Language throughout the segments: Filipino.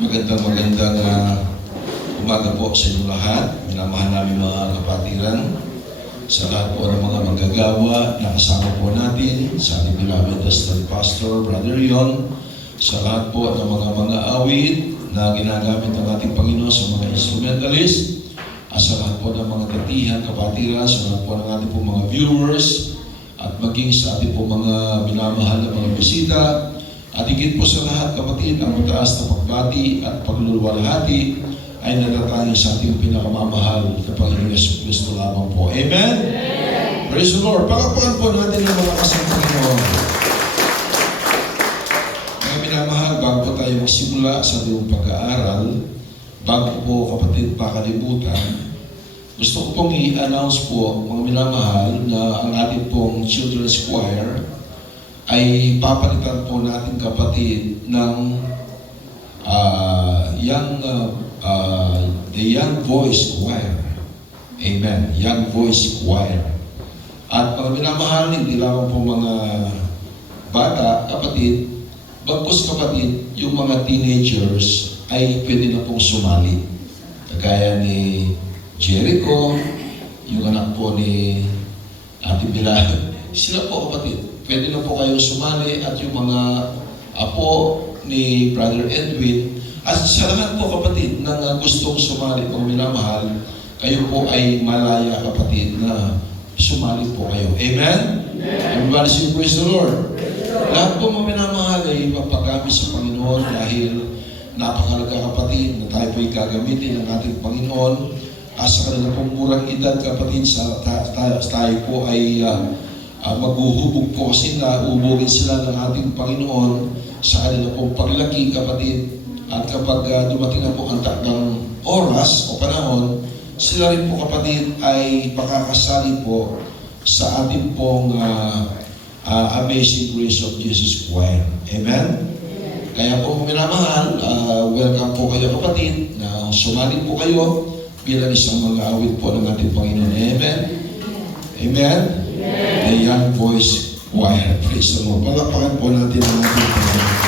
Magandang umaga po sa inyo lahat. Minamahal namin mga kapatiran. Sa lahat po ng mga manggagawa na kasama po natin, sa ating beloved Assistant Pastor, Brother Yon, sa lahat po ng mga awit na ginagamit ng ating Panginoon sa mga instrumentalist, at sa lahat po ng mga tatihan, kapatiran, sa lahat po ng ating po mga viewers, at maging sa ating po mga minamahal na mga bisita. At higit po sa lahat, kapatid, ang mataas na pagbati at pagluluwalhati ay natatangin sa ating pinakamamahal na Panginoon Yesu Cristo lamang po. Amen? Amen. Praise the Lord. Palakpakan po natin ang mga kasang Panginoon. Mga minamahal, bago po tayo magsimula sa ating pag-aaral, bago po, kapatid, pakalimutan, gusto ko pong i-announce po, mga minamahal, na ang ating pong children's choir ay papalitan po natin, kapatid, ng the Young Voice Choir. Amen. Young Voice Choir. At mga minamahal, hindi lamang po mga bata, kapatid, bagkus, kapatid, yung mga teenagers ay pwede na pong sumali. Kagaya ni Jericho, yung anak po ni Ate Bilal. Sila po, kapatid, pwede na po kayong sumali, at yung mga apo ni Brother Edwin, at sa lahat po, kapatid, na gustong sumali, mga minamahal, kayo po ay malaya, kapatid, na sumali po kayo. Amen? Everybody say, praise the Lord. Lahat po, mga minamahal, ay magpagamit sa Panginoon dahil napakalaga, kapatid, na tayo po ay gagamitin ng ating Panginoon. Sa kanila pong murang edad, kapatid, tayo po ay maghuhubog po sila, ubogin sila ng ating Panginoon sa kanila pong paglaki, kapatid. At kapag dumating na po ang takdang oras o panahon, sila rin po, kapatid, ay pakakasali po sa ating pong Amazing Grace of Jesus Choir. Amen? Kaya po, minamahal, welcome po kayo, kapatid, na sumali po kayo bilang isang mga awit po ng ating Panginoon. Amen? Amen? The Young Voice Choir. Praise the Lord. Palakpakan po natin ang ating Panginoon.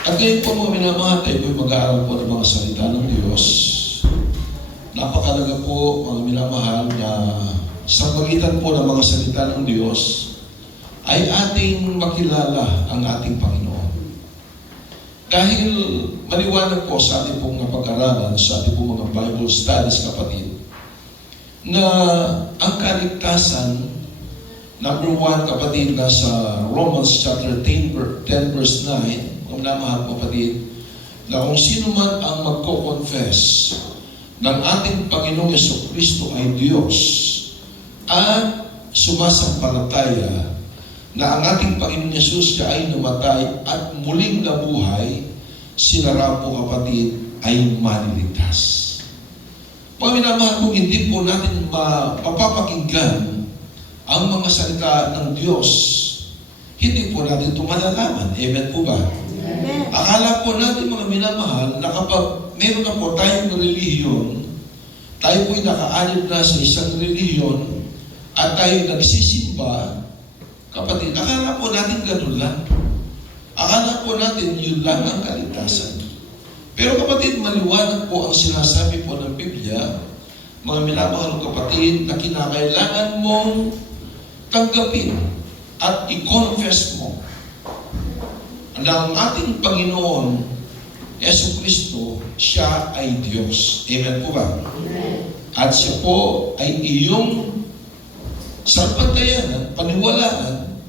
At ngayon po, mga minamahal, tayo po mag-aaral po ng mga salita ng Diyos. Napakalaga po, mga minamahal, na sa pagitan po ng mga salita ng Diyos ay ating makilala ang ating Panginoon. Dahil maliwanag po sa ating pong napag-aralan, sa ating pong mga Bible studies, kapatid, na ang kaligtasan, number 1, kapatid, nasa Romans chapter 10 verse 9, kung namahal, kapatid, na kung sino man ang magko-confess ng ating Panginoong Yesu Cristo ay Diyos at sumasampalataya na ang ating Panginoong Yesus siya ay namatay at muling nabuhay, sila raw po, kapatid, ay maliligtas. Mga minamahal, kung hindi po natin mapapakinggan ang mga salita ng Diyos, hindi po natin ito malalaman. Amen po ba? Amen. Akala po natin, mga minamahal, na kapag meron na po tayong relihiyon, tayo po'y nakaanib na sa isang relihiyon, at tayo nagsisimba, kapatid, akala po natin ganun lang. Akala po natin yun lang ang kaligtasan. Pero, kapatid, maliwanag po ang sinasabi po ng Biblia, mga minamahal kapatid, na kinakailangan mong tanggapin at i-confess mo na ang ating Panginoon, Yesu Cristo, siya ay Diyos. Amen po ba? Amen. At siya po ay iyong sampatayanan, paniwalaan,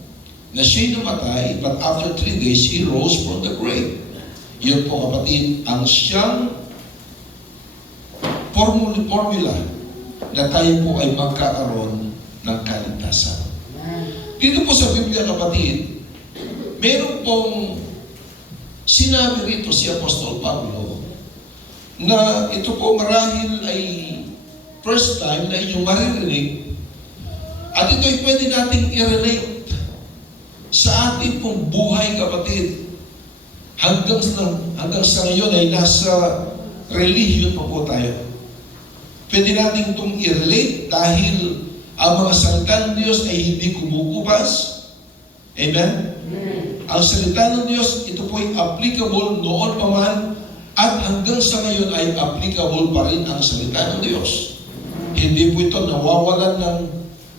na siya'y namatay, but after 3 days, He rose from the grave. Yun po, kapatid, ang siyang formula na tayo po ay magkakaroon ng kaligtasan. Dito po sa Biblia, kapatid, meron pong sinabi rito si Apostol Pablo na ito po marahil ay first time na inyong maririnig, at ito ay pwede nating i-relate sa ating pong buhay, kapatid. Hanggang sa ngayon ay nasa religion pa po tayo. Pwede natin itong i-relate dahil ang mga salita ng Diyos ay hindi kumukubas. Amen? ang salita ng Diyos, ito po ay applicable noon pa man at hanggang sa ngayon ay applicable pa rin ang salita ng Diyos. Hindi po ito nawawalan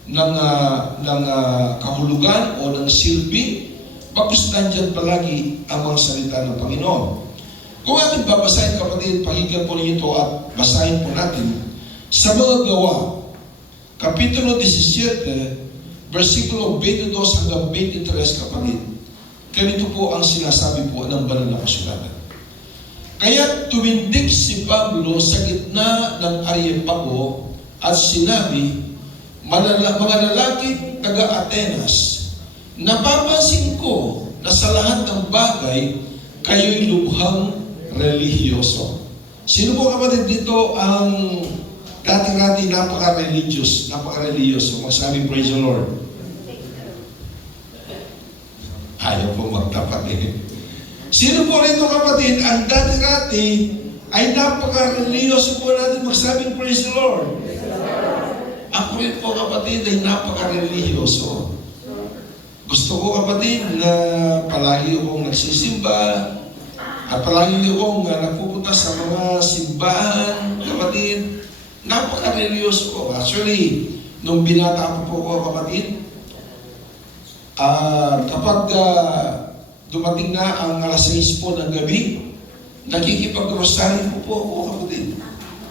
ng kahulugan o ng silbi, bagkus nandyan palagi ang mga salita ng Panginoon. Kung ating babasahin, kapatid, pakinggan po ninyo ito at basahin po natin sa mga Gawa, Kapitulo 17, versikulo 22 hanggang 23, kapatid. Ganito po ang sinasabi po ng banal na kasulatan. Kaya tumindig si Pablo sa gitna ng Areopago at sinabi, mga lalaking taga-Atenas, napapansin ko na sa lahat ng bagay, kayo'y lubhang relihiyoso. Sino po kapatid dito ang dati-dati napaka-religious? Magsabi, praise the Lord. Ayaw po magtapat eh. Sino po rito kapatid ang dati-dati ay napaka-religious po natin? Magsabi, praise the Lord. Ako rin po kapatid ay napaka-religyoso. Gusto ko kapatid na palagi akong nagsisimba at palagi akong nagpupunta sa mga simbahan, kapatid. Napaka-religyoso ko. Actually, nung binata po ko kapatid, kapag dumating na ang alas 6 po ng gabi, nakikipag-rosaryo po ako kapatid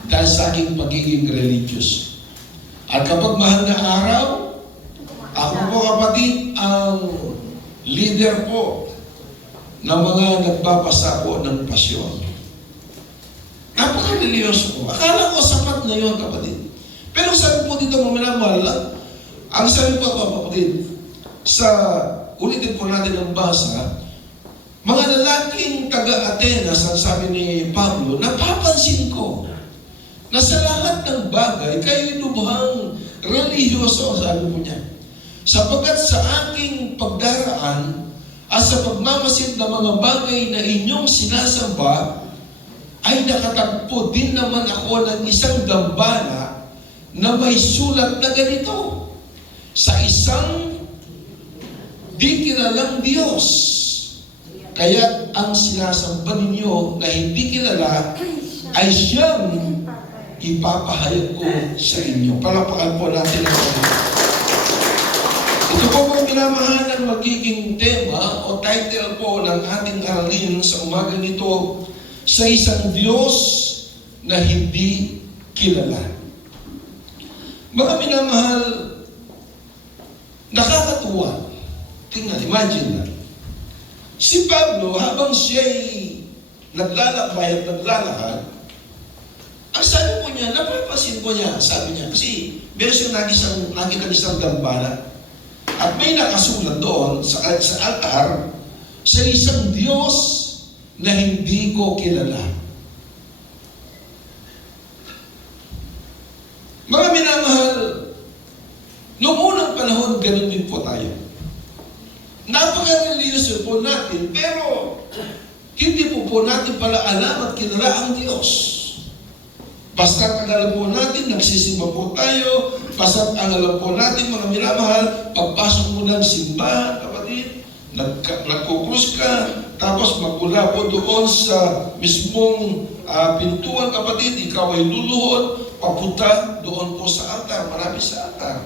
dahil sa aking pagiging religious. At kapag mahal na araw, ako po kapatid ang leader po ng mga nagbabasa po ng pasyon. Napaka-religyoso ko. Akala ko sapat na yun kapatid. Pero sabi po dito mga minamahal, ang sabi po kapatid, sa ulitin po natin ang basa, mga lalaking taga-Atenas, ang sabi ni Pablo, napapansin ko na sa lahat ng bagay, kayo'y lubhang religyoso, sabi po niya. Sapagkat sa aking pagdaraan at sa pagmamasid ng mga bagay na inyong sinasamba, ay nakatagpo din naman ako ng isang dambana na may sulat na ganito. Sa isang di kilalang Diyos. Kaya ang sinasamba ninyo na hindi kilala ay siyang ipapahayag ko sa inyo. Palapakan po natin ang Panginoon. Ito po mga minamahalang magiging tema o title po ng ating aralin sa umaga nito, sa isang Diyos na hindi kilala. Mga minamahal, nakakatuwa. Tingnan, imagine na. Si Pablo, habang siya'y naglalakbay at naglalakad, ang sabi po niya, napapansin ko niya, sabi niya, kasi meron siyang nakita isang dambana at may nakasulat doon sa altar sa isang Diyos na hindi ko kilala. Mga minamahal, noong unang panahon, ganun din po tayo. Napaka-religious po natin, pero hindi po natin pala alam at kilala ang Diyos. Basta ang alam po natin, nagsisimba po tayo, basta ang alam po natin, mga minamahal, pagpasok mo ng simbahan, kapatid, nagkukrus ka, tapos magmula po doon sa mismong pintuan, kapatid, ikaw ay luluhod, papunta doon po sa altar, marami sa altar.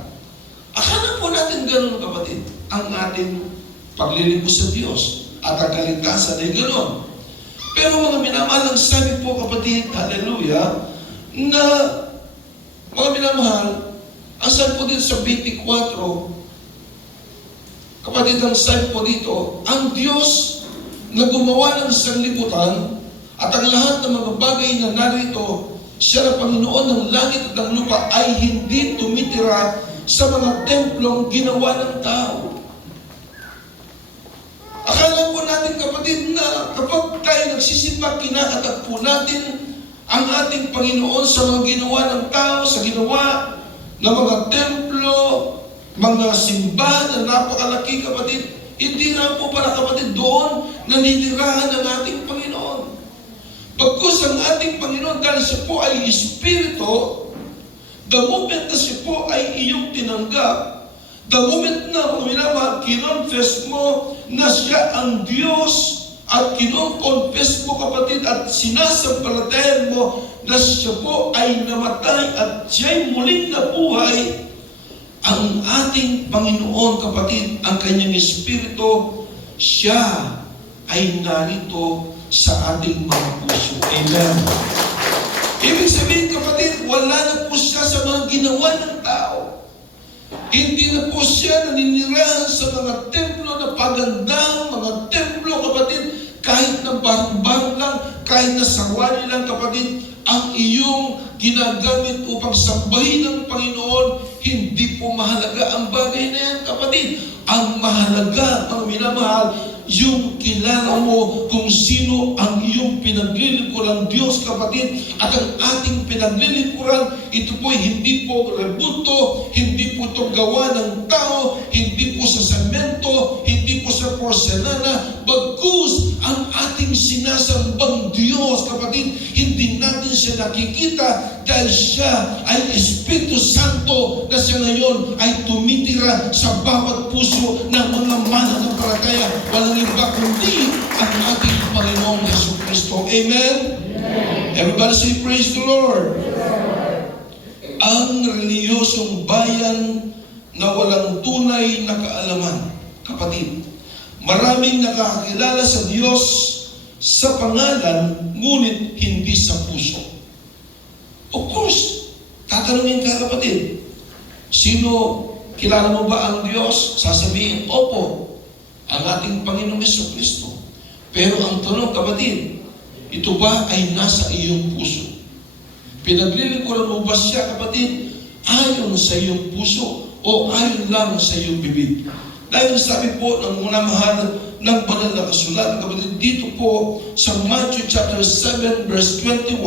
Akala po natin ganun, kapatid, ang ating paglilingkod sa Diyos at ang kaligtasan ay gano'n. Pero mga minamahal, ang sabi po kapatid, hallelujah, na mga minamahal, ang sabi po dito sa 24, kapatid, ang sabi po dito, ang Diyos na gumawa ng sanlibutan at ang lahat ng mga bagay na narito, siya na Panginoon ng langit at ng lupa ay hindi tumitira sa mga templong ginawa ng tao. Akala po natin kapatid na kapag tayo nagsisimba, kinakatagpo natin ang ating Panginoon sa mga ginawa ng tao, sa ginawa ng mga templo, mga simbahan na napakalaki kapatid. Hindi na po pala kapatid doon naninirahan ng ating Panginoon. Pagkus ang ating Panginoon, dahil siya po ay Espiritu, the moment na siya po ay iyong tinanggap, The moment na minamahal, kinonfess mo na siya ang Diyos at kinonfess mo, kapatid, at sinasampalatayan mo na siya po ay namatay at siya'y muling nabuhay, ang ating Panginoon, kapatid, ang kanyang Espiritu, siya ay narito sa ating mga puso. Amen. Ibig sabihin, kapatid, wala na po siya sa mga ginawa ng tao. Hindi na po siya naninirahan sa mga templo na pagandang mga templo, kapatid, kahit na barang-barang lang, kahit na sawali lang, kapatid, ang iyong ginagamit upang sambahin ng Panginoon, hindi po mahalaga ang bagay na yan, kapatid. Ang mahalaga, ang minamahal, yung kilala mo kung sino ang iyong pinaglilingkuran Diyos, kapatid. At ang ating pinaglilingkuran, ito po hindi po rebuto, hindi po ito gawa ng tao, hindi po sa semento, hindi po sa porselana, bagkus ang ating sinasambang Diyos, kapatid, hindi natin siya nakikita dahil siya ay Espiritu Santo na siya ngayon ay tumitira sa bawat puso ng mga mananampalataya. Walang iba kundi ang ating Panginoon Jesucristo. Amen? Everybody say, praise the Lord. Ang reliyosong bayan na walang tunay na kaalaman, kapatid, maraming nakakakilala sa Diyos sa pangalan, ngunit hindi sa puso. Of course, tatanungin ka, kapatid, sino, kilala mo ba ang Diyos? Sasabihin, opo, ang ating Panginoong Jesucristo. Pero ang tanong, kapatid, ito ba ay nasa iyong puso? Pinaglilingkuran mo ba siya, kapatid, ayon sa iyong puso o ayon lang sa iyong bibig? Dahil sabi po ng munamahal ng banal na kasulatan, kapatid, dito po sa Matthew chapter 7 verse 21,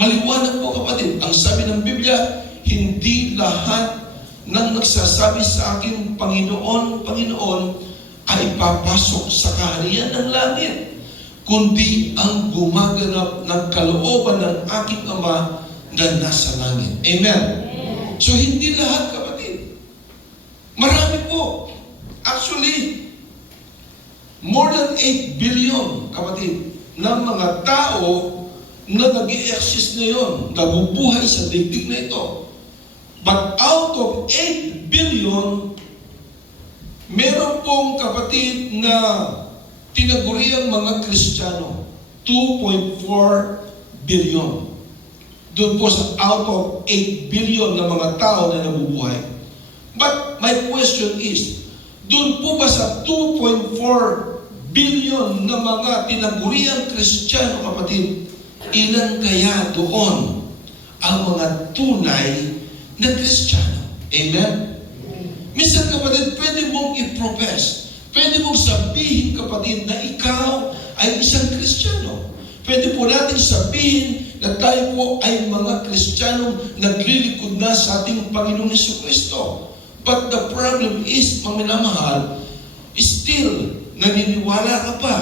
maliwanag po, kapatid, ang sabi ng Biblia, hindi lahat ng nagsasabi sa akin, Panginoon, Panginoon, ay papasok sa kaharian ng langit, kundi ang gumaganap ng kalooban ng aking Ama na nasa langit. Amen. So hindi lahat, kapatid. Marami po. Actually, more than 8 billion, kapatid, ng mga tao na nag-i-exist ngayon, nabubuhay sa daigdig na ito. But out of 8 billion, meron pong, kapatid, na tinaguriang mga Kristiyano, 2.4 billion. Doon po sa out of 8 billion na mga tao na nabubuhay. But my question is, doon po ba sa 2.4 billion na mga tinaguriang Kristiyano, kapatid, ilan kaya doon ang mga tunay na Kristiyano? Amen? Minsan, kapatid, pwede mong i-profess, pwede mong sabihin, kapatid, na ikaw ay isang Kristiyano. Pwede po natin sabihin na tayo po ay mga Kristiyanong naglilingkod na sa ating Panginoong Jesucristo. But the problem is, mga minamahal, still, naniniwala ka pa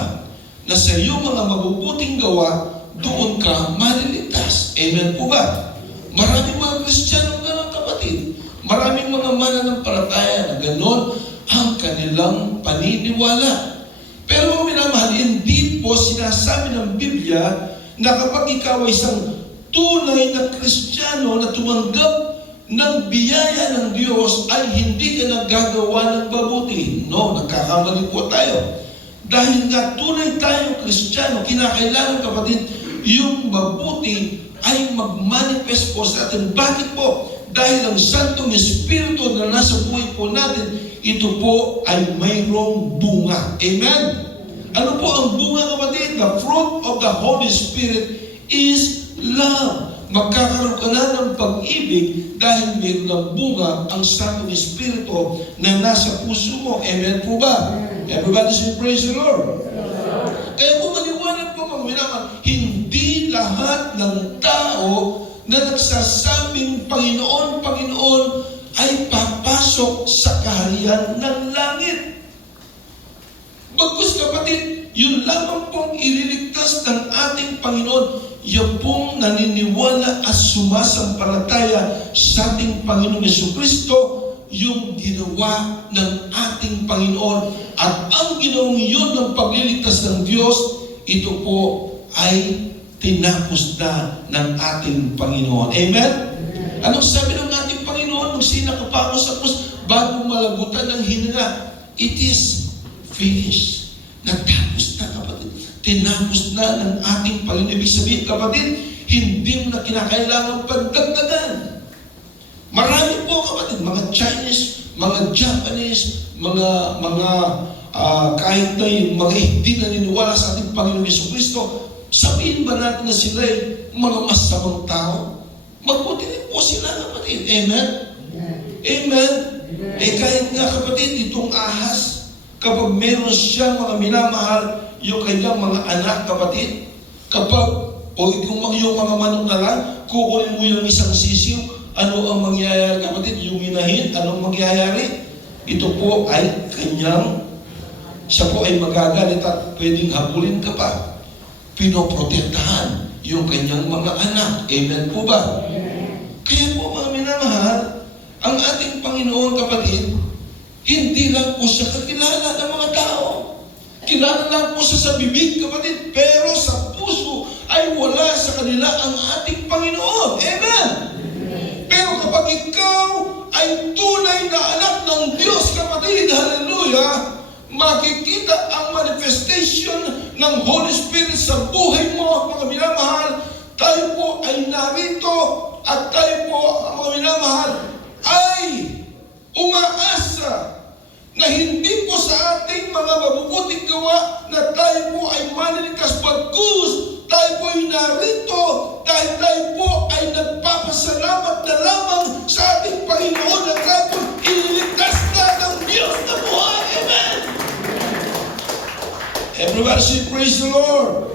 na sa iyong mga mabubuting gawa, doon ka maliligtas. Amen po ba? Maraming mga Kristiyanong ganun, kapatid. Maraming mga mananampalataya na gano'n ang kanilang paniniwala. Pero minamahal, hindi po sinasabi ng Biblia na kapag ikaw ay isang tunay na Kristiyano na tumanggap ng biyaya ng Diyos ay hindi ka nagagawa ng mabuti. No, nagkakamali po tayo. Dahil nga tunay tayong Kristiyano, kinakailangan, kapatid, yung mabuti ay mag-manifest po sa atin. Bakit po? Dahil ang Santong Espiritu na nasa buhay po natin, ito po ay mayroong bunga. Amen? Ano po ang bunga, kapatid? The fruit of the Holy Spirit is love. Magkakaroon ka na ng pag-ibig dahil mayroon ng bunga ang Santong Espiritu na nasa puso mo. Amen po ba? Everybody say praise the Lord. Kaya kung maliwanag po, mga minaman, hindi lahat ng tao na nagsasabing Panginoon, Panginoon, ay papasok sa kaharian ng langit. Bagkus, kapatid, yun lamang pong ililigtas ng ating Panginoon, yung pong naniniwala at sumasampalataya sa ating Panginoong Jesucristo yung ginawa ng ating Panginoon. At ang ginawang yun ng pagliligtas ng Diyos, ito po ay tinapos na ng ating Panginoon. Amen? Anong sabi ng ating Panginoon nung sinakapako sa krus bago malagutan ng hininga? It is finished. Natapos na, kapatid. Tinapos na ng ating Panginoon. Ibig sabihin, kapatid, hindi mo na kinakailangan pagdagdagan. Marami po, kapatid, mga Chinese, mga Japanese, mga kahit na yung mga hindi naniniwala sa ating Panginoon Jesucristo, sabihin ba natin na sila ay mga masamang tao? Magbuti rin po sila, kapatid. Amen? Amen? Kahit nga, kapatid, itong ahas, kapag meron siyang mga minamahal, yung kanyang mga anak, kapatid, o yung mga manok na lang, kukunin mo yung isang sisiw, ano ang mangyayari, kapatid? Yung inahin, anong mangyayari? Ito po ay siya po ay magagalit at pwedeng habulin ka pa. Pinoprotektahan yung kanyang mga anak. Amen po ba? Kaya po, mga minamahal, ang ating Panginoon, kapatid, hindi lang po siya kakilala ng mga tao. Kilala lang po siya sa bibig, kapatid, pero sa puso ay wala sa kanila ang ating Panginoon. Amen? Pero kapag ikaw ay tunay na anak ng Diyos, kapatid, hallelujah, makikita ang manifestation ng Holy Spirit sa buhay mo, mga minamahal. Tayo po ay narito at tayo po, mga minamahal, ay umaasa na hindi po sa ating mga mabubuting gawa na tayo po ay maniligtas, bagkus tayo po ay narito dahil tayo po ay nagpapasalamat na lamang sa ating Panginoon na tayo po ililigtas na ng Diyos na buhay. Amen? Everybody say, praise the Lord.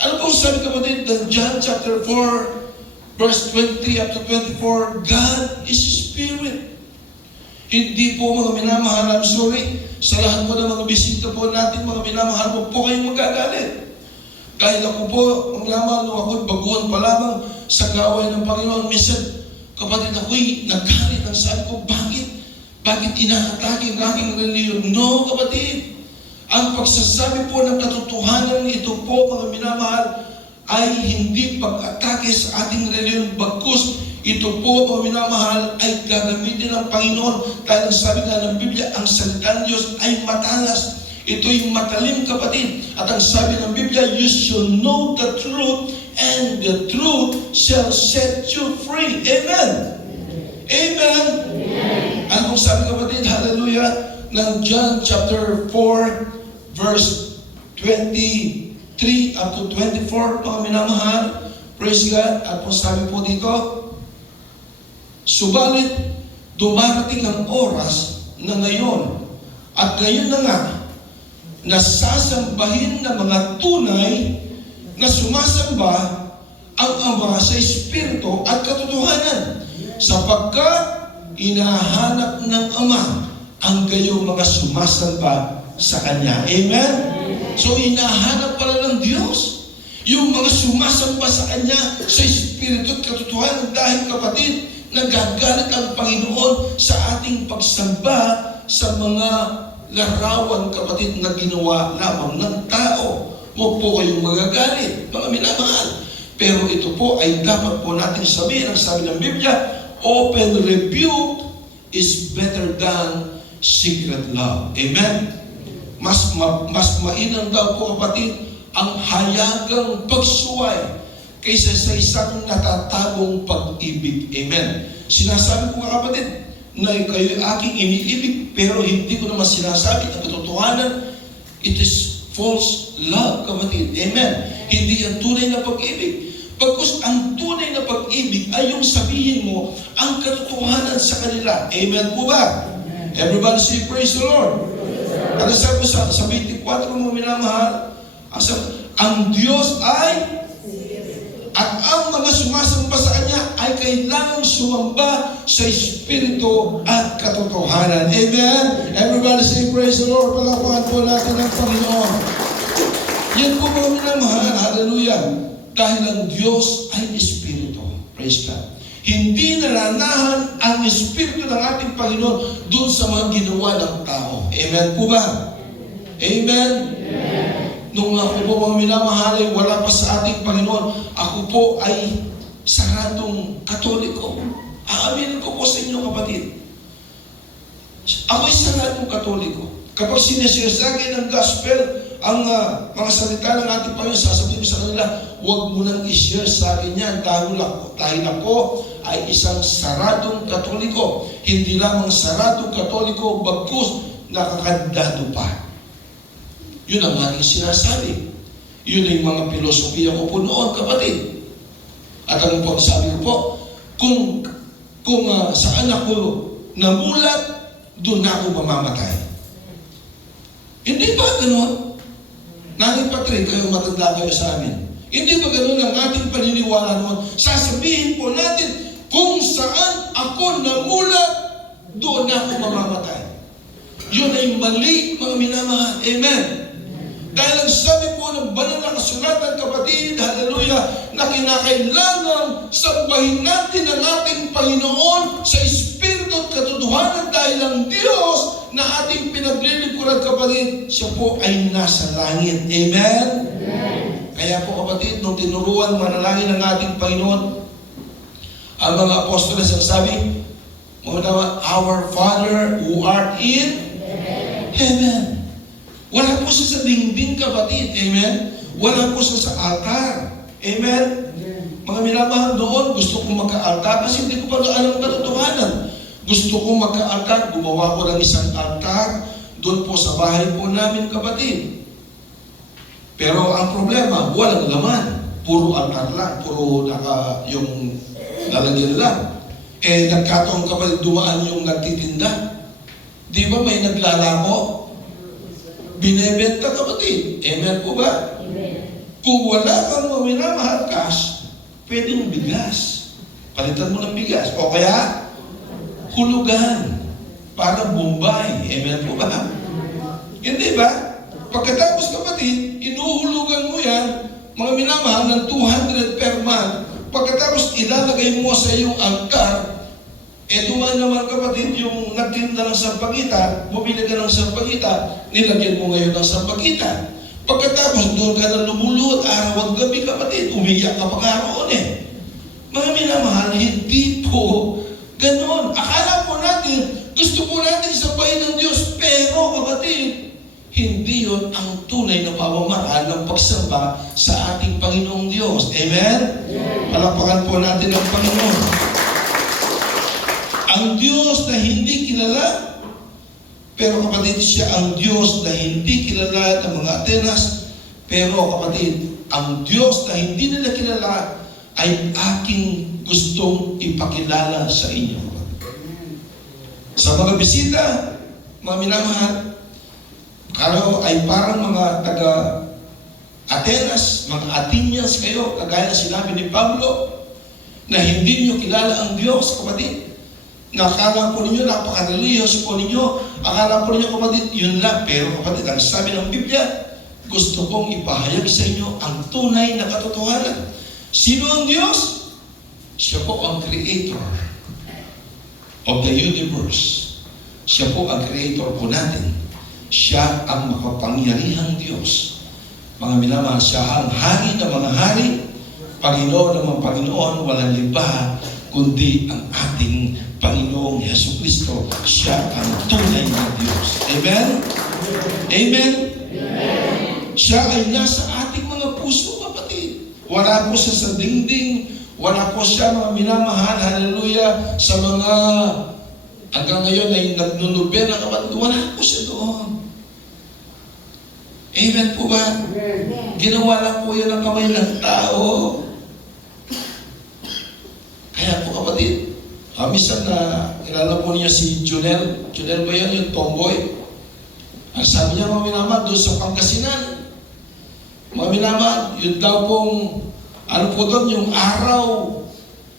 Ano pong sabi, kapatid, ng John chapter 4, verse 20 up to 24, God is Spirit. Hindi po, mga minamahal, I'm sorry, sa lahat po ng mga bisita po natin, mga minamahal po kayong magagalit. Kahit ako po, ang lamang nung ako'y baguhan pa lamang sa gaway ng Panginoon, minsan, kapatid, ako'y naggalit. Ang sabi ko, bakit inaatake ang aking reliyon? No, kapatid. Ang pagsasabi po ng katotohanan ito po, mga minamahal, ay hindi pag-atake sa ating reliyon, bagkus ito po, mga minamahal, ay gagamitin ng Panginoon. Dahil ang sabi nga ng Biblia, ang salita ng Diyos ay matalas. Ito'y matalim, kapatid. At ang sabi ng Biblia, you shall know the truth, and the truth shall set you free. Amen? Amen? Anong sabi, kapatid? Hallelujah! Ng John chapter 4, verse 23 up to 24, mga minamahal. Praise God. At po sabi po dito, subalit, dumarating ang oras na ngayon, at ngayon na nga, nasasambahin ng mga tunay na sumasamba ang Ama sa Espiritu at katotohanan, sapagkat inahanap ng Ama ang gayong mga sumasamba sa Kanya. Amen? So, inahanap pala ng Diyos yung mga sumasamba sa Kanya sa Espiritu at katotohanan dahil, kapatid, nagagalit ang Panginoon sa ating pagsamba sa mga larawan, kapatid, na ginawa lamang ng tao. Huwag po kayong magagalit, mga minamahal. Pero ito po ay dapat po natin sabihin. Ang sabi ng Biblia, open rebuke is better than secret love. Amen? Mas mainam daw po, kapatid, ang hayagang pagsuway kaysa sa isang natatagong pag-ibig. Amen? Sinasabi ko, kapatid, na kayo aking iniibig, pero hindi ko naman sinasabi ang katotohanan. It is false love, kapatid. Amen? Hindi ang tunay na pag-ibig. Pagkus ang tunay na pag-ibig ay yung sabihin mo ang katotohanan sa kanila. Amen po ba? Everybody say, praise the Lord. Ano sabi ko sa 24 mo minamahal? Ang Diyos ay at ang mga sumasamba sa Kanya ay kailangang sumamba sa Espiritu at katotohanan. Amen? Everybody say, praise the Lord. Palapakan po natin ang Panginoon. Yan po mga minamahal. Hallelujah. Dahil ang Diyos ay Espiritu. Praise God. hindi naranahan ang Espiritu ng ating Panginoon doon sa mga ginawa ng tao. Amen po ba? Amen? Nung ako po mga minamahal, wala pa sa ating Panginoon, ako po ay saradong Katoliko. Aaminin ko po sa inyo, kapatid. Ako ay saradong Katoliko. Kapag sinishare sa akin ng gospel, ang mga salita ng ating Panginoon, sasabihin ko sa kanila, huwag mo nang i-share sa akin yan dahil ako ay isang saradong Katoliko. Hindi lamang saradong Katoliko, bagkus nakakandado pa. Yun ang aking sinasabi. Yun ang mga filosofiya ko po noon, kapatid. At ang sabi ko po, kung saan ako namulat, doon ako mamamatay. Hindi ba gano'n? Nanay Patrick, kayo matanda kayo sa amin. Hindi ba gano'n ang ating paniniwala noon? Sasabihin po natin, kung saan ako namulat, doon ako mamamatay. Yun ay mali, mga minamahal. Amen. Dahil ang sabi po ng banal na kasulatan, kapatid, hallelujah, na kinakailangan sambahin natin ang ating Panginoon sa Espiritu at katotohanan dahil ang Diyos na ating pinaglilingkuran, kapatid, siya po ay nasa langit. Amen? Amen. Kaya po, kapatid, nung tinuruan manalangin ng ating Panginoon, ang mga apostoles ang sabi, Our Father who art in heaven. Wala po siya sa dingding, kapatid. Amen? Wala po siya sa altar. Amen? Mga minamahal doon, gusto kong magka-altar kasi hindi ko pa alam ang katotohanan. Gusto kong magka-altar, gumawa ko ng isang altar doon po sa bahay po namin, kapatid. Pero ang problema, walang laman. Puro altar lang, puro yung lalagyan lang. Nagkataon, kapatid, dumaan yung nagtitinda. Di ba may naglalako? Binebenta, kapatid. Amen po ba? Amen. Kung wala kang minamahal cash, pwedeng bigas. Palitan mo ng bigas. O kaya, hulugan. Para Bombay. Amen po ba? Hindi ba? Pagkatapos, kapatid, inuhulugan mo yan, mga minamahal, ng 200 per month. Pagkatapos, ilalagay mo sa iyong altar, dumaan naman, kapatid, yung nagtinda ng sampagita, bumili ka ng sampagita, nilagyan mo ngayon ng sampagita. Pagkatapos, doon ka na lumuluhod, araw at gabi, kapatid, umiyak ka pagkaroon Mga minamahal, hindi po ganon. Akala po natin, gusto po natin sabayin ng Diyos, pero, kapatid, hindi yun ang tunay na pamamaraan ng pagsamba sa ating Panginoong Diyos. Amen? Palakpakan po natin ang Panginoon. Ang Diyos na hindi kilala, pero kapatid, siya ang Diyos na hindi kilala ng mga Atenas, pero kapatid, ang Diyos na hindi nila kilala ay aking gustong ipakilala sa inyo. Sa mga bisita, mga minamahal, karo ay parang mga taga Atenas, mga Athenians kayo, kagaya na sinabi ni Pablo, na hindi nyo kilala ang Diyos, kapatid. Nakakala po ninyo, napaka-religious po ninyo. Akala po ninyo, kapatid, yun lang. Pero kapatid, ang sabi ng Biblia, gusto kong ipahayag sa inyo ang tunay na katotohanan. Sino ang Diyos? Siya po ang creator of the universe. Siya po ang creator po natin. Siya ang makapangyarihang Diyos. Mga minamahal, siya ang hari ng mga hari, Panginoon ng mga Panginoon, walang iba kundi ang ating Panginoong Jesucristo. Siya ang tunay na Diyos. Amen? Amen? Amen? Siya ay nasa ating mga puso, kapatid. Wala po siya sa dingding. Wala po siya, mga minamahal, hallelujah, sa mga hanggang ngayon ay nagnunubena, kapatid. Wala po siya doon. Amen po ba? Amen. Ginawa lang po yan ang kamay ng tao. Kaya po, kapatid, minsan na kilala po niya si Junel. Junel ba yan, yung tomboy? Ang sabi niya, mga minamahal, doon sa Pangasinan. Mga minamahal, yun daw pong, ano po doon, yung araw,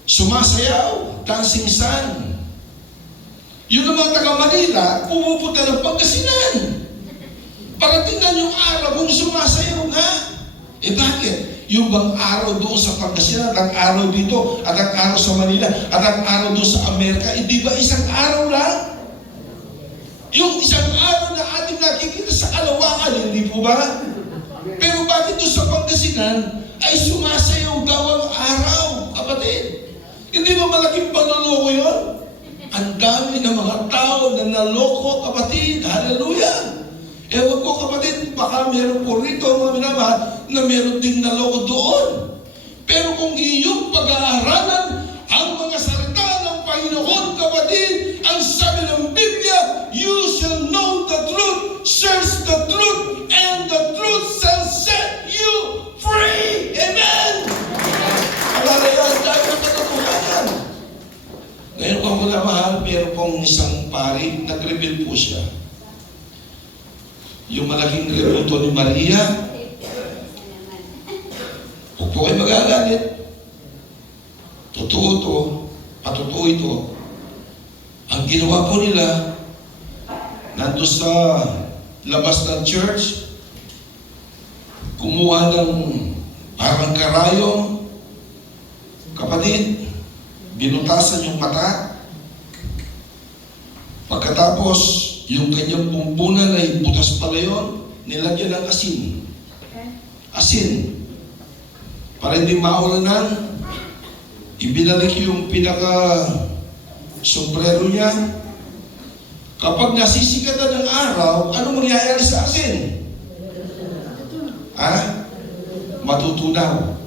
sumasayaw, dancing sun. Yun ang mga taga-Manila, pumupunta ng Pangasinan. Para tingnan yung araw kung sumasayaw nga. Bakit? Yung bang araw doon sa Pangasinan, at ang araw dito, at ang araw sa Manila, at ang araw doon sa Amerika, di ba isang araw lang? Yung isang araw na ating nakikita sa kalawakan, hindi po ba? Pero bakit doon sa Pangasinan ay sumasayaw daw ang araw, kapatid? Hindi ba malaking panloloko yun? Ang dami ng mga tao na naloko, kapatid. Hallelujah! Ewan ko, kapatid, baka meron po rito, mga minamahal, na meron ding naloko doon. Pero kung iyong pag-aaralan ang mga salita ng Panginoon, kapatid, ang sabi ng Biblia, you shall know the truth, search the truth, and the truth shall set you free. Amen! Alalayan, dahil ang katotohanan. Ngayon po mga mahal, meron pong isang pari, nag-reveal po siya. Yung malaking rebuto ni Maria, huwag po kayo magagalit. Totoo to, patotoo ito. Ang ginawa po nila, nandun sa labas ng church, kumuha ng parang karayong, kapatid, binutasan yung mata. Pagkatapos, yung kanyang bumbunan ay butas pala yun, nilagyan ng asin. Asin. Para hindi maulanan, ibinalik yung pinaka-sombrero niya. Kapag nasisikatan ng araw, ano mangyayari sa asin? Matutunaw.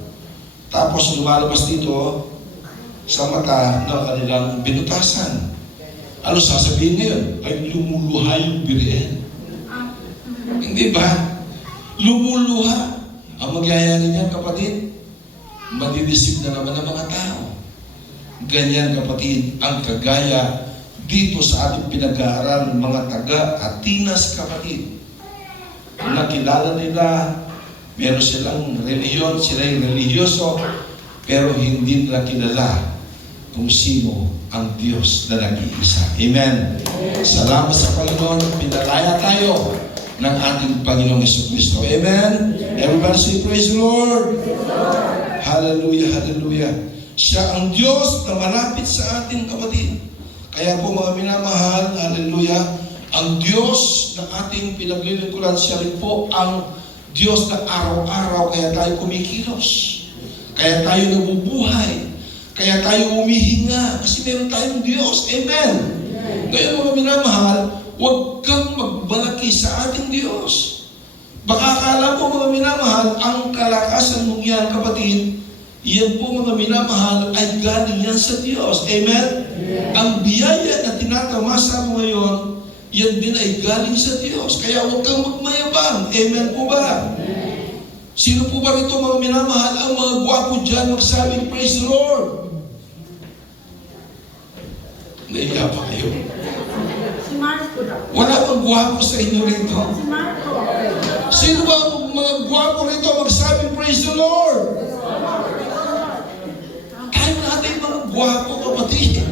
Tapos lumalabas dito sa mata ng kanilang binutasan. Ano sasabihin ngayon? Ay lumuluha yung biriin. Hindi ba? Lumuluha. Ang magyayari niyan, kapatid, madidisip na naman ang mga tao. Ganyan, kapatid, ang kagaya dito sa ating pinag-aaral mga taga-Atinas, kapatid. Nakilala nila, meron silang reliyon, sila yung religyoso, pero hindi nila kilala kung sino ang Diyos na nag-iisa. Amen. Salamat sa Panginoon, pinalaya tayo ng ating Panginoong Jesucristo. Amen. Everybody say, praise the Lord. Hallelujah, hallelujah. Siya ang Diyos na malapit sa ating kapatid. Kaya po mga minamahal, hallelujah, ang Diyos na ating pinaglilingkuran, siya rin po ang Diyos na araw-araw kaya tayo kumikilos. Kaya tayo nabubuhay. Kaya tayo humihinga. Kasi meron tayong Diyos. Amen. Ngayon mga minamahal, huwag kang magbalaki sa ating Diyos. Baka akala mo mga minamahal, ang kalakasan mong yan, kapatid, yan po mga minamahal ay galing yan sa Diyos. Amen? Ang biyaya na tinatamasa mo ngayon, yan din ay galing sa Diyos. Kaya huwag kang magmayabang. Amen po ba? Sino po ba rito mga minamahal? Ang mga gwapo dyan magsabing, praise the Lord. Naiya pa kayo. Si Marco daw. Wala bang gwapo sa inyo rito? Si Marco. Sino ba ang mga gwapo rito magsabing, praise the Lord? Tayo natin mga gwapo, kapatid.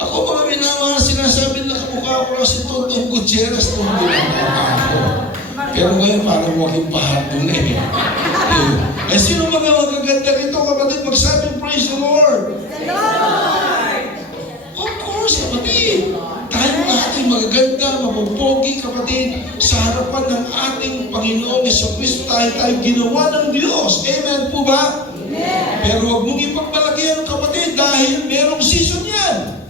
Ako mga minamahal, sinasabi na kamukha ko lang si Tontong Gutierrez nung binamukha ko. Pero ngayon, parang waking pahato na eh. Eh, sino mga magaganda rito, kapatid, magsabing, praise the Lord? The Lord! Of course, kapatid. Tayo natin magaganda, mapupogi, kapatid, sa harapan ng ating Panginoong Jesucristo, tayo ginawa ng Diyos. Amen po ba? Amen. Pero huwag mong ipagpalagyan, kapatid, dahil merong season yan.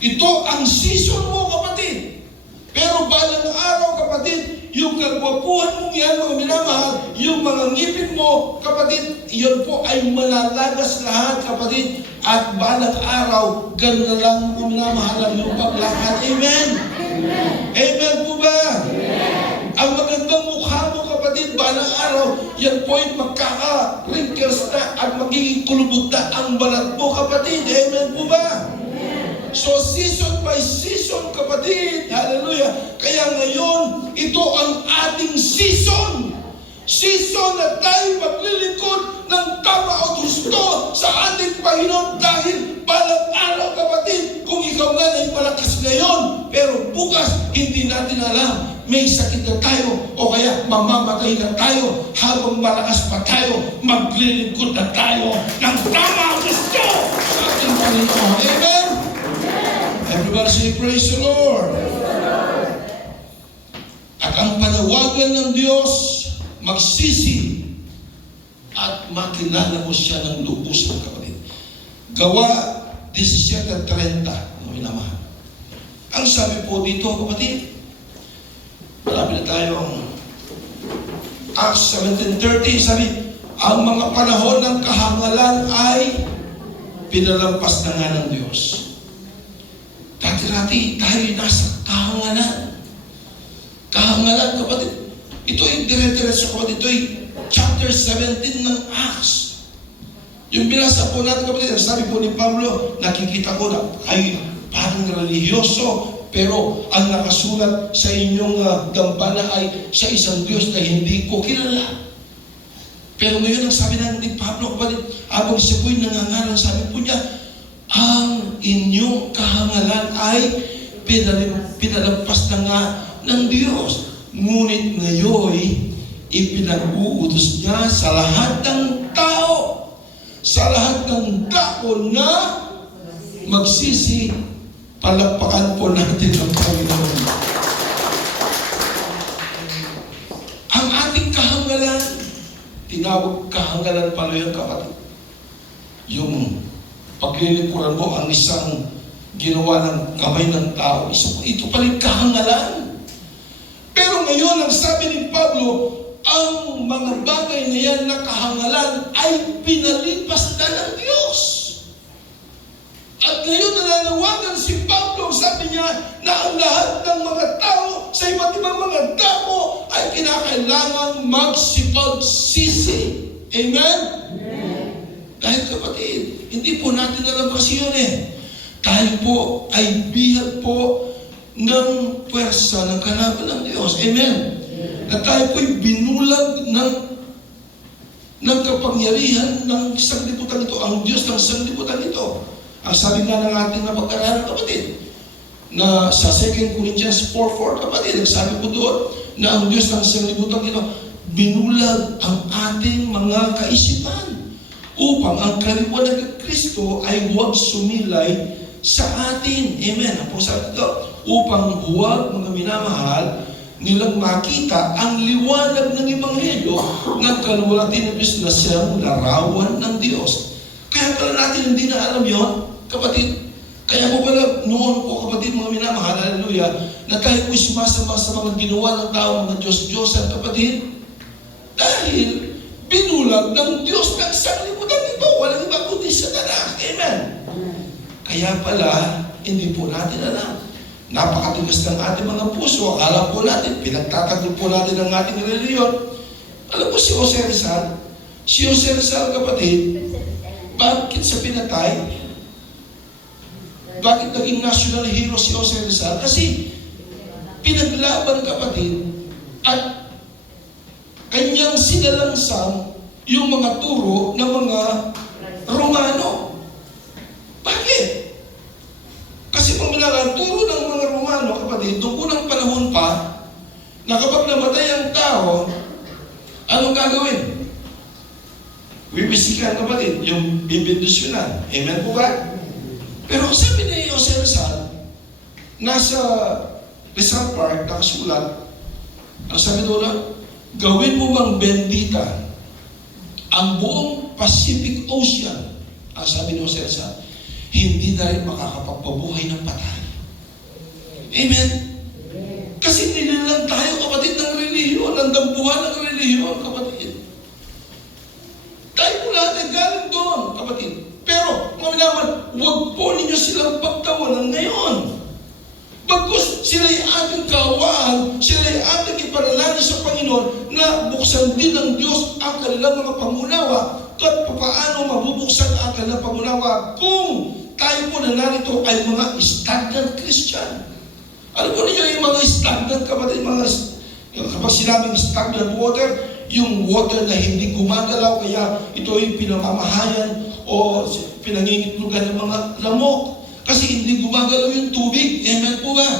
Ito ang season mo, kapatid. Pero balang araw, kapatid, yung kagwapuhan mong yan, mga minamahal, yung mga ngipin mo, kapatid, yun po ay malalagas lahat, kapatid. At balang araw, gano'n na lang mga minamahal ang yung paglakad. Amen? Amen. Amen po ba? Amen. Ang magandang mukha mo, kapatid, balang araw, yan po ay magkaka-wrinkles na at magiging kulubot na ang balat mo, kapatid. Amen po ba? So season by season, kapatid, hallelujah. Kaya ngayon, ito ang ating season. Season na tayo maglilingkod ng tama at gusto sa ating Panginoon dahil balang araw, kapatid, kung ikaw nga ay malakas ngayon, pero bukas hindi natin alam. may sakit na tayo o kaya mamamatay na tayo, habang malakas pa tayo, maglilingkod na tayo ng tama gusto sa ating Panginoon. Amen? Everybody say, praise the Lord. At ang panawagan ng Diyos, magsisi at makilala mo siya ng lubos ng kapatid. Gawa 17:30, mga minamahal. Ang sabi po dito, kapatid, marami na tayong Acts 17:30, sabi, ang mga panahon ng kahangalan ay pinalampas na nga ng Diyos. Dati-dati tayo nasa kahangalan. Kahangalan, kapatid. Ito ay dire-diretso, kapatid. Ito ay chapter 17 ng Acts. Yung binasa po natin, kapatid, sabi po ni Pablo, nakikita ko na ay parang religyoso, pero ang nakasulat sa inyong dambana ay sa isang Diyos na hindi ko kilala. Pero ngayon, ang sabi ni Pablo, kapatid, habang siya po'y nangangaral, sabi po niya, ang inyong kahangalan ay pinalampas na nga ng Diyos. Ngunit ngayon, ipinag-uutos niya sa lahat ng tao, sa lahat ng dako na magsisi, palakpakan po natin ang Panginoon. Ang ating kahangalan, tinawag kahangalan pala yung kapatid. Yung paglilingkuran mo ang isang ginawa ng kamay ng tao. Ito pala yung kahangalan. Pero ngayon, ang sabi ni Pablo, ang mga bagay na yan na kahangalan ay pinalipas na ng Diyos. At ngayon nananawagan si Pablo, sabi niya na ang lahat ng mga tao sa iba't ibang mga dako ay kinakailangan magsipagsisi. Amen? Amen. Dahil kapatid, hindi po natin alam kasi yun Tayo po ay bihag po ng pwersa ng kalaban ng Diyos. Amen? Na tayo po'y binulag ng kapangyarihan ng sanglibutan ito, ang Diyos ng sanglibutan ito. Ang sabi nga ng ating napag-aralan, kapatid, na sa 2 Corinthians 4:4, kapatid, nagsabi po doon na ang Diyos ng sanglibutan ito, binulag ang ating mga kaisipan upang ang kaliwanag ng Kristo ay huwag sumilay sa atin. Amen. Ang po sabi ito, upang huwag, mga minamahal, nilang makita ang liwanag ng Ebanghelyo ng kalwalhatian ng Diyos na siyang larawan ng Diyos. Kaya pala natin hindi na alam yon, kapatid. Kaya po pala noon po, kapatid, mga minamahal, hallelujah, na tayo po'y sumasama sa mga ginawa ng tao, mga Diyos-Diyosan, kapatid, dahil binulag ng Diyos ng sanglibutan ito. Walang iba kundi Satanas. Amen. Kaya pala, hindi po natin alam. Napakatigas ng ating mga puso. Akala po natin, pinagtatanggol po natin ang ating reliyon. Alam mo si Jose Rizal? Si Jose Rizal, kapatid, bakit sa pinatay? Bakit naging national hero si Jose Rizal? Kasi pinaglaban, kapatid, at kanyang sinalangsang yung mga turo ng mga Romano. Bakit? Kasi pag turo ng mga Romano, kapatid, noong unang panahon pa, na kapag namatay ang tao, anong gagawin? Bibisikan, kapatid, yung bibindusyonan. Amen po ba? Pero sabi ni Jose Rizal, nasa Rizal Park, nakasulat, ang sabi doon, gawin mo bang bendita ang buong Pacific Ocean, ang sabi ni Jose Rizal, hindi na rin makakapagpabuhay ng patay. Amen? Kasi nilalang tayo, kapatid, ng relihiyon, ng dampuhan ng relihiyon, kapatid. Tayo po lahat ay galing doon, kapatid. Pero, mga minaman, huwag po ninyo silang pagtawanan ngayon. Bagkus sila'y ating kaawaan, sila'y ating ipanalangin sa Panginoon na buksan din ng Diyos ang kanilang mga pangunawa at paano mabubuksan ang kanilang pangunawa kung tayo po na narito ay mga stagnant Christian. Alam po ninyo yung mga stagnant, kapatid, kapag sinabing stagnant water, yung water na hindi gumagalaw, kaya ito ay pinamamahayan o pinangingitlugan ng mga lamok. Kasi hindi gumagalaw yung tubig. Amen po ba?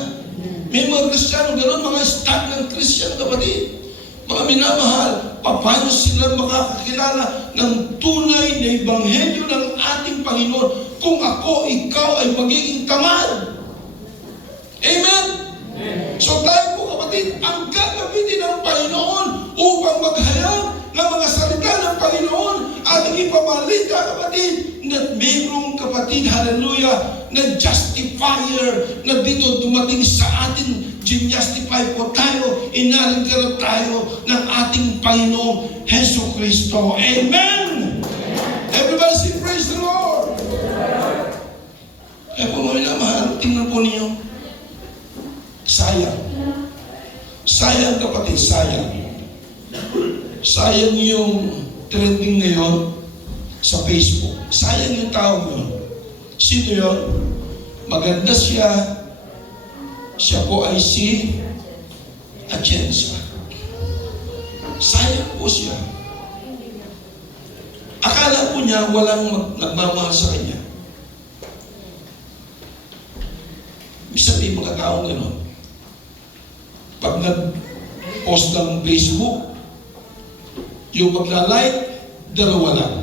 May mga Kristiyano gano'n, mga stagnant Christian, kapatid. Mga minamahal, paano sila makakakilala ng tunay na ebanghelyo ng ating Panginoon kung ako, ikaw ay magiging tamad? Amen? So tayo po, kapatid, ang gagamitin ng Panginoon upang maghayag ng mga salita ng Panginoon, ating ipamalita, kapatid, na mayroong kapatid, hallelujah, na justifier na dito dumating sa atin, ginjustify po tayo, inaligara tayo ng ating Panginoong Heso Kristo. Amen! Everybody say, praise the Lord! Kaya po mga minamahal, tingnan po niyo, sayang. Sayang, kapatid, sayang. Sayang yung trending ngayon sa Facebook. Sayang yung tao yun. Sino yun? Maganda siya. Siya po ay si Atienza. Sayang po siya. Akala po niya walang nagmamahal sa kanya. Bisa may mga taong gano'n. Pag nag-post ng Facebook, yung magla-like, dalawa lang.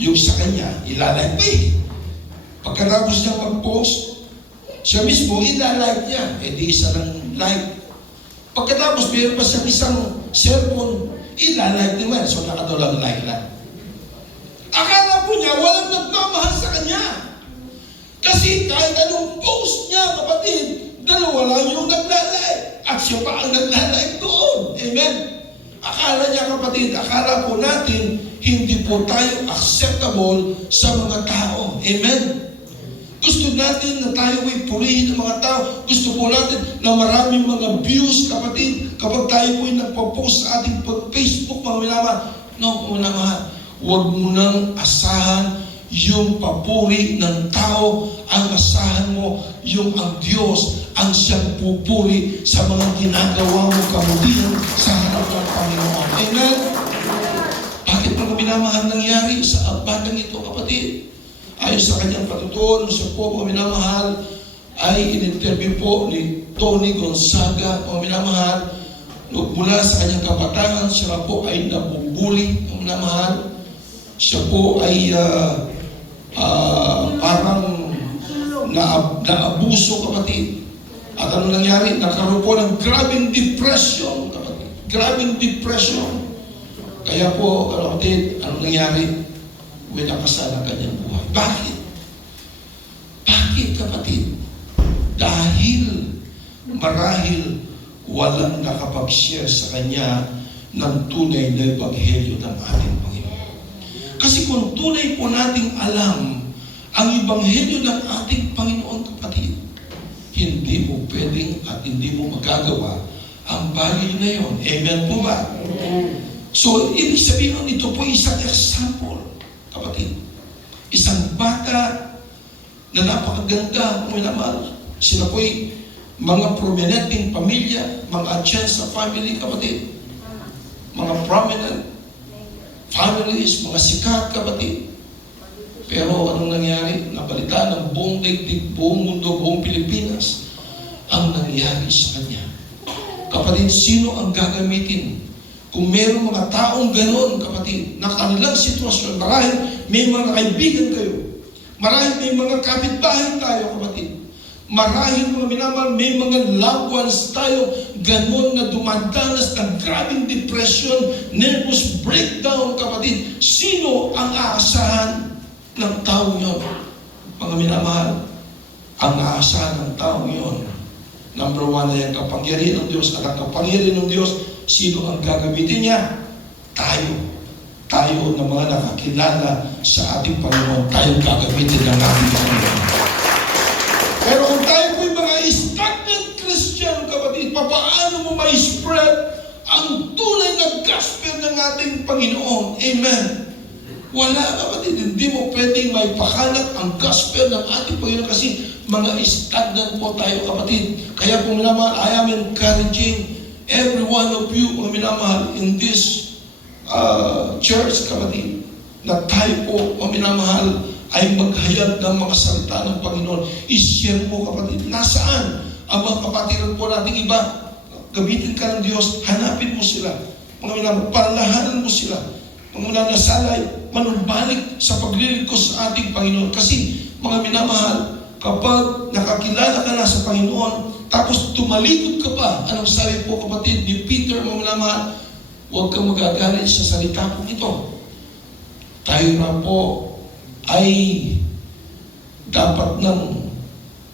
Yung sa kanya, ilalike pa eh. Pagkatapos niya mag-post, siya mismo, ilalike niya. Eh di isa lang like. Pagkatapos, mayroon pa siyang isang cellphone, ilalike naman. So nakadalang like lang. Akala po niya, walang nagmamahal sa kanya. Kasi kahit anong post niya, kapatid, dalawa lang yung naglalike. At siya pa ang naglalike doon. Amen? Akala niya, kapatid, akala po natin, hindi po tayo acceptable sa mga tao. Amen? Gusto natin na tayo ay purihin ng mga tao. Gusto po natin na maraming mga views, kapatid, kapag tayo po ay nagpo-post sa ating Facebook, mga minamahal. No, mga minamahal, huwag mo nang asahan yung papuri ng tao. Ang asahan mo, yung ang Diyos, ang siyang pupuri sa mga ginagawa mo kabutihan sa harap ng Panginoon. Amen? Bakit mga minamahal nangyari sa batang ito, kapatid? Ayon sa kanyang patutuan, siya po, mga minamahal, ay in-interview po ni Tony Gonzaga, mga minamahal, mula sa kanyang kabataan, siya po ay nabubuli, mga minamahal. Siya po ay parang naabuso, kapatid. At ano nangyari? Nagkaroon po ng grabing depression, kapatid. Grabing depression. Kaya po, kapatid, ano nangyari? Winakasan ang kanyang buhay. Bakit? Bakit, kapatid? Dahil marahil walang nakapag-share sa kanya ng tunay na ebanghelyo ng ating Panginoon. Kasi kung tunay po nating alam ang ebanghelyo ng ating Panginoon, kapatid, hindi mo pwedeng at hindi mo magagawa ang bagay na yon. Amen po ba? Amen. So, ibig sabihin nun, ito po isang example, kapatid. Isang bata na napakaganda, minamahal. Sila po'y mga prominenteng pamilya, mga Atienza family, kapatid. Mga prominent families, mga sikat, kapatid. Pero anong nangyari? Nabalita ng buong daigdig, buong mundo, buong Pilipinas ang nangyari sa kanya. Kapatid, sino ang gagamitin? Kung mayroong mga taong gano'n, kapatid, na kanilang sitwasyon, marahil may mga kaibigan kayo, marahil may mga kapitbahay tayo, kapatid, marahil mga minamahal, may mga loved ones tayo, gano'n na dumadanas ng grabing depression, nervous breakdown, kapatid. Sino ang aasahan ng taong yun? Mga minamahal, ang aasahan ng taong yun, number one na yung kapangyarihan ng Diyos. At ang kapangyarihan ng Diyos, sino ang gagamitin niya? Tayo. Tayo na mga nakakilala sa ating Panginoon. Tayo gagamitin ng ating Panginoon. Pero kung tayo po'y mga stagnant Christian, kapatid, paano mo ma-spread ang tunay na gospel ng ating Panginoon? Amen. Wala, kapatid. Hindi mo pwedeng maipakalat ang gospel ng ating Panginoon kasi mga stagnant po tayo, kapatid. Kaya kung minamahal, I am encouraging every one of you, mga minamahal, in this church, kapatid, na tayo po, mga minamahal, ay maghayag ng mga salita ng Panginoon. I-share mo, kapatid. Nasaan ang mga kapatiran po nating iba? Gamitin ka ng Diyos, hanapin mo sila. Mga minamahal, palahanan mo sila. Mga minamasalay, manumbalik sa paglilingkod sa ating Panginoon. Kasi, mga minamahal, kapag nakakilala ka na sa Panginoon, tapos tumalikod ka pa, anong sabi po, kapatid, ni Peter, mga minamahal, huwag kang magagalit sa salita po ito. Tayo na po ay dapat ng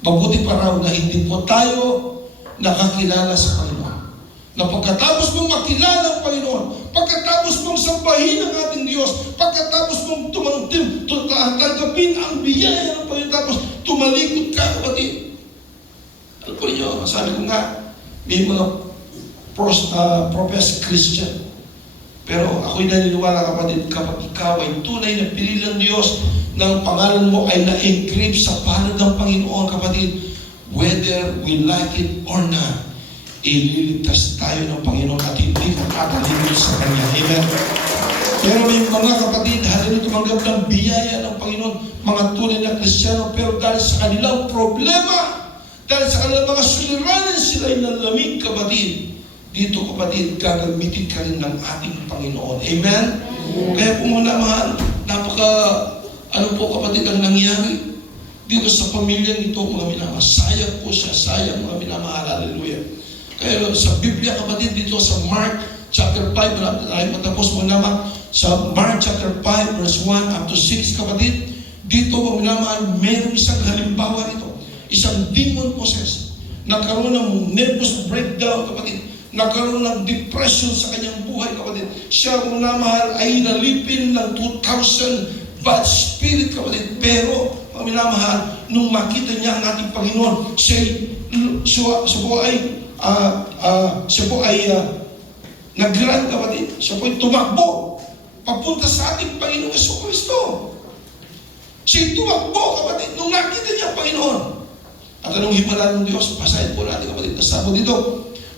mabuti pa raw na hindi po tayo nakakilala sa Panginoon. Na pagkatapos mong makilala ang Panginoon, pagkatapos mong sambahin ang ating Diyos, pagkatapos mong tanggapin ang biyaya ng Panginoon, tapos tumalikod ka, kapatid. Alam po niyo, sabi ko nga, may mga professed Christian. Pero ako'y naniniwala, kapatid, kapag ikaw ay tunay na pinili ng Diyos, ng pangalan mo ay na-engrave sa palad ng Panginoon, kapatid, whether we like it or not, ililigtas tayo ng Panginoon at hindi ka tatalingin sa Kanya. Amen? Pero may mga kapatid, halina tumanggap ng biyaya ng Panginoon, mga tunay na Kristiyano, pero dahil sa kanilang problema, dahil sa kanilang mga suliranan, sila ay nalamig, kapatid. Dito, kapatid, gagamitin ka rin ng ating Panginoon. Amen? Kaya po mga mahal, ano po, kapatid, ang nangyari dito sa pamilyang ito, mga minamahal. Sayang po siya, sayang, mga minamahal. Hallelujah. Kaya sa Biblia, kapatid, dito sa Mark chapter 5, ay matapos mo naman, sa Mark chapter 5, verse 1 up to 6, kapatid, dito, mga minamahal, mayroong isang halimbawa rito. Isang demon possessed. Nagkaroon ng nervous breakdown, kapatid. Nagkaroon ng depression sa kanyang buhay, kapatid. Siya, mga minamahal, ay nalipin ng 2,000 bad spirit, kapatid. Pero, mga minamahal, nung makita niya ang ating Panginoon, siya po ay nag-run, kapatid. Siya po ay tumakbo papunta sa ating Panginoong Jesucristo. Siya tumakbo, kapatid, nung nakita niya ang Panginoon. At anong himala ng Diyos? Basahin po natin, kapatid. Nasabo dito,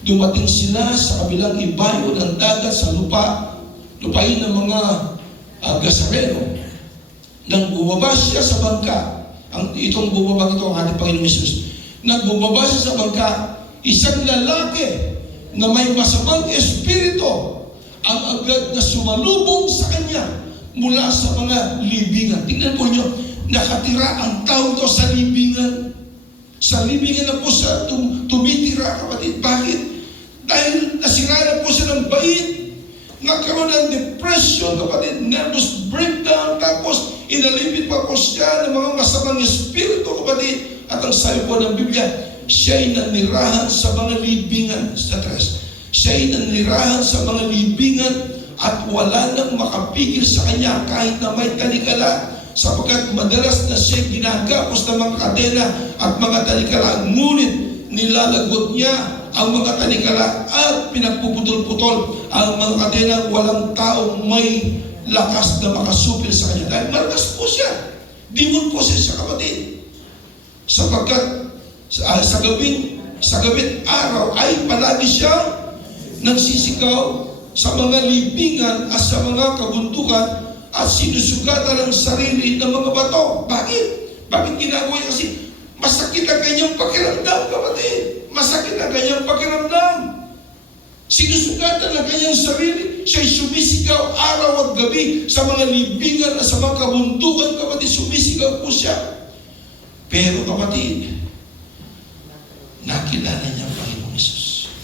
dumating sila sa kabilang ibayo ng dagat sa lupain ng mga Gasareno. Nang bumaba siya sa bangka, itong bumaba ito ang ating Panginoong Hesus. Nang bumaba siya sa bangka, isang lalaki na may masamang espiritu ang agad na sumalubong sa kanya mula sa mga libingan. Tingnan po niyo, nakatira ang tao ito sa libingan. Sa libingan na po siya tumitira, kapatid. Bakit? Dahil nasira na po siya ng bait. Nagkaroon ng depression, kapatid, nervous breakdown, tapos inalipit pa po siya ng mga masamang espiritu, kapatid. At ang sabi po ng Biblia, siya'y nanirahan sa mga libingan. Sa tres, siya'y nanirahan sa mga libingan at wala nang makapigil sa kanya kahit na may talikala, sapagkat madalas na siya ginagapos ng mga kadena at mga talikala. Ngunit nilalagot niya ang mga talikala at pinagpuputol-putol ang mga kadena. Walang taong may lakas na makasupil sa kanya. Dahil malakas po siya. Demon po siya, kapatid. Sapagkat sa gabing araw ay palagi siyang nagsisigaw sa mga libingan at sa mga kabundukan at sinusugatan ang sarili ng mga bato. Bakit? Bakit ginagawa niya? Kasi masakit ang kanyang pakiramdam, kapatid. Masakit ang kanyang pakiramdam. Sinusugatan ang kanyang sarili. Siya'y sumisigaw araw at gabi sa mga libingan at sa mga kabundukan, kapatid. Sumisigaw po siya. Pero, kapatid, nakilala niya ang Panginoong Hesus.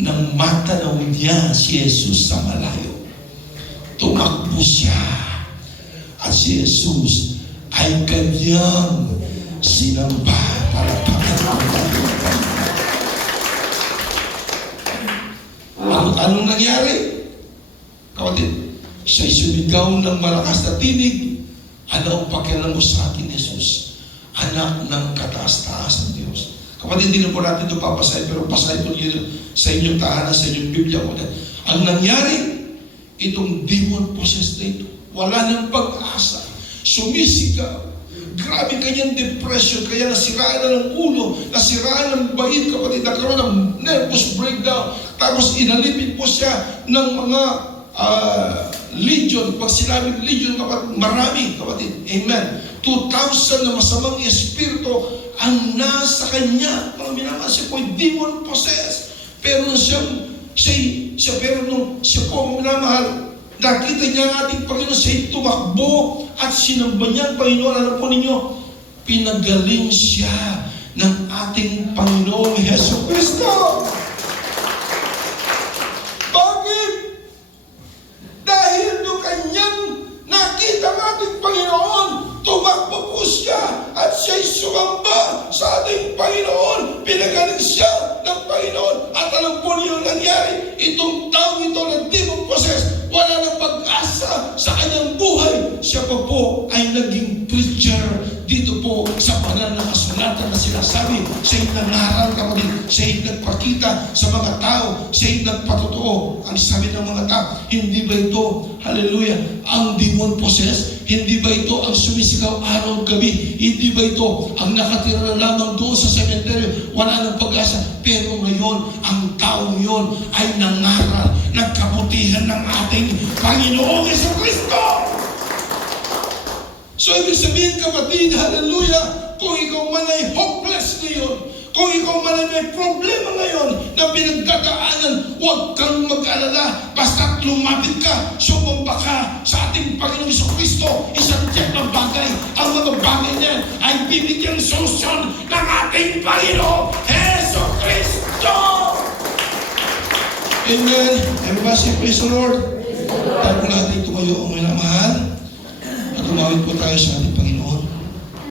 Nang matanaw niya si Jesus sa malayo, tumakbo siya. At si Jesus ay kanyang sinamba para anong nangyari? Kapatid, siya'y sumigaw ng malakas na tinig. Ano ang pakialam mo sa akin, Jesus? Anak ng kataas-taas ng Diyos. Kapatid, hindi na po natin ito papasahin, pero pasahin po niyo sa inyong tahanan, sa inyong Biblia. Ang nangyari, itong demon possessed na ito, wala ng pag-asa, sumisigaw. Grabe kanyang depression, kaya nasiraan na ng ulo, nasiraan ng bait, kapatid, nagkaroon ng nervous breakdown, tapos inalipin po siya ng mga legion. Pag sinabing legion, marami, kapatid. Amen. 2,000 na masamang espiritu ang nasa kanya. Mga minamahal, siya po'y demon possessed. Pero nung siya po, mga minamahal, nakita niya ang ating Panginoon, siya'y tumakbo at sinamba niya ang Panginoon. Alam po ninyo, pinagaling siya ng ating Panginoong Hesus Kristo. Bakit? Dahil nung kanyang nakita ang ating Panginoon, tumakbo po siya at siya'y sumamba sa ating Panginoon. Pinagaling siya ng Panginoon. At alam po niyo ang nangyari, itong taong ito na demon possessed, wala nang pag-asa sa kanyang buhay. Siya pa po ay naging preacher dito po sa banal na kasulatan na sinasabi. Siya'y nangaral, kapatid. Siya'y nagpakita sa mga tao. Siya'y nagpatotoo. Ang sabi ng mga tao, hindi ba ito, hallelujah, ang demon possessed? Hindi ba ito ang sumisigaw araw at gabi? Hindi ba ito ang nakatira na lamang doon sa sementeryo? Wala nang pag-asa. Pero ngayon, ang taong yon ay nangaral ng kabutihan ng ating Panginoong Jesucristo. So, ibig sabihin, kapatid, hallelujah, kung ikaw man ay hopeless ngayon, kung ikaw man ay may problema ngayon na pinagdadaanan, huwag kang mag-alala. Basta lumapit ka, sumamba ka sa ating Panginoong Jesucristo. Isang tiyak na bagay, ang mga bagay niyan ay bibigyan solusyon ng ating Panginoong Jesucristo. Amen. Everybody say, praise the Lord. Tayo po natin tumayo ang minamahal. At tumawid po tayo sa ating